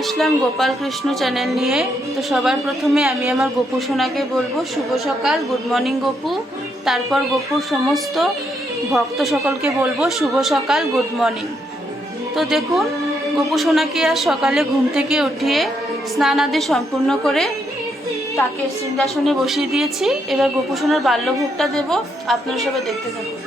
আসলাম Gopal Krishna channel নিয়ে। তো সবার প্রথমে আমি আমার গপু সোনাকে বলবো শুভ সকাল, গুড মর্নিং গপু। তারপর গপুর সমস্ত ভক্ত সকলকে বলবো শুভ সকাল, গুড মর্নিং। তো দেখুন, গপু সোনাকে আজ সকালে ঘুম থেকে উঠিয়ে স্নান আদি সম্পূর্ণ করে তাকে সিংহাসনে বসিয়ে দিয়েছি। এবার গপু সোনার বাল্যভোগটা দেবো, আপনারা সবাই দেখতে থাকুন।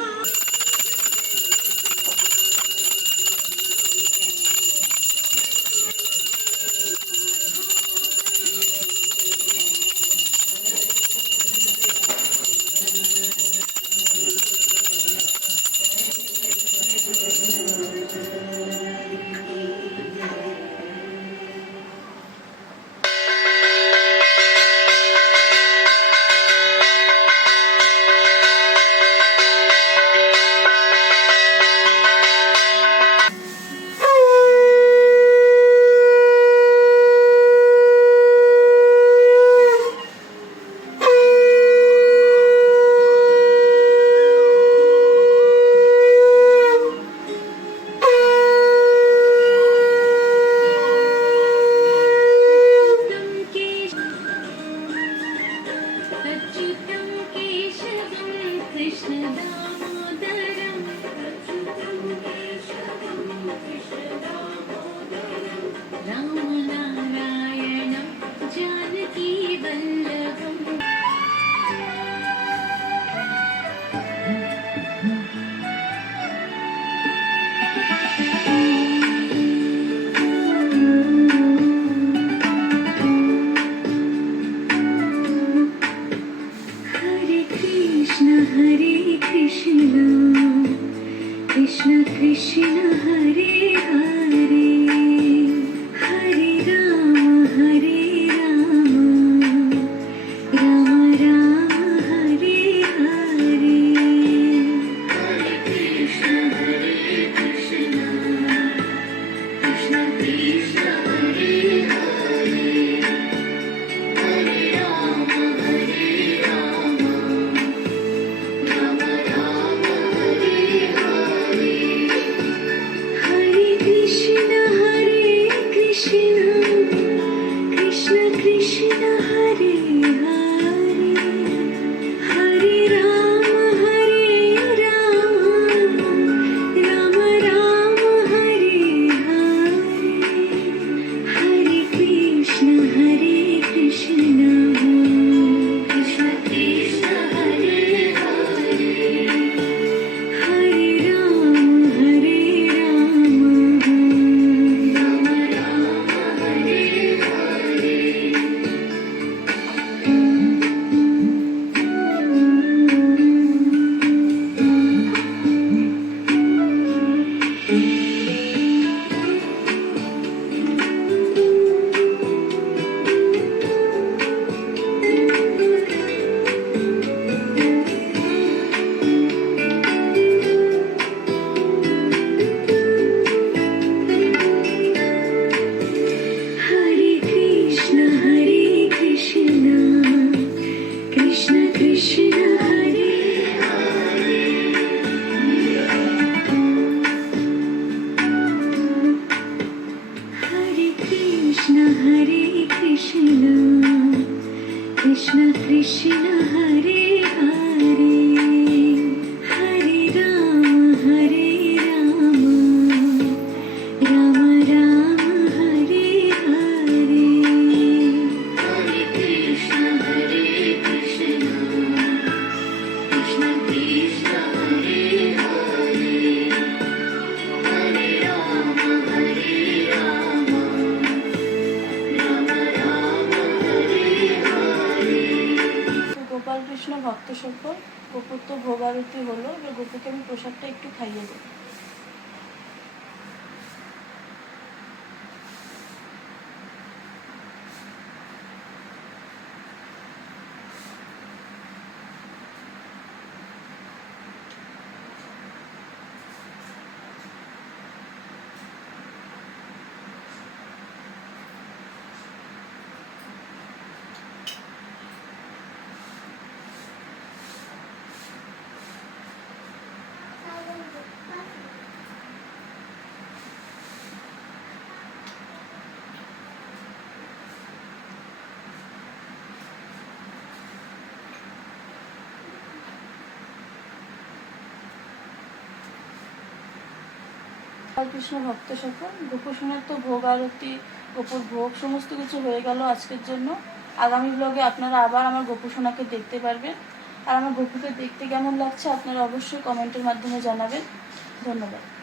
Krishna Krishna Hare Hare Hare Rama Rama Rama Hare Hare Hare Krishna Krishna Krishna Hare Hare Hare Rama Rama Rama Hare Hare Hare Krishna Krishna Krishna Krishna Hare Hare Hare Rama Rama Rama Hare Hare Hare Krishna Krishna Krishna Hare Hare Hare Rama Rama Rama Hare Hare Hare Krishna Krishna Krishna Hare Hare Hare Krishna Krishna Krishna Hare Hare Hare Rama Rama Rama Hare Hare Hare Krishna Krishna Krishna Hare Hare Hare Rama Rama Rama Hare Hare তো গোপাল কৃষ্ণ ভক্ত সকল, গপুর তো ভোগ আরতি হলো। এবার গপুকে আমি প্রসাদটা একটু খাইয়ে দেবো। কৃষ্ণ ভক্ত সকল, গোপুসোনার তো ভোগ আরতি, গোপুর ভোগ সমস্ত কিছু হয়ে গেল আজকের জন্য। আগামী ব্লগে আপনারা আবার আমার গোপুসোনাকে দেখতে পারবেন। আর আমার গপুকে দেখতে কেমন লাগছে আপনারা অবশ্যই কমেন্টের মাধ্যমে জানাবেন। ধন্যবাদ।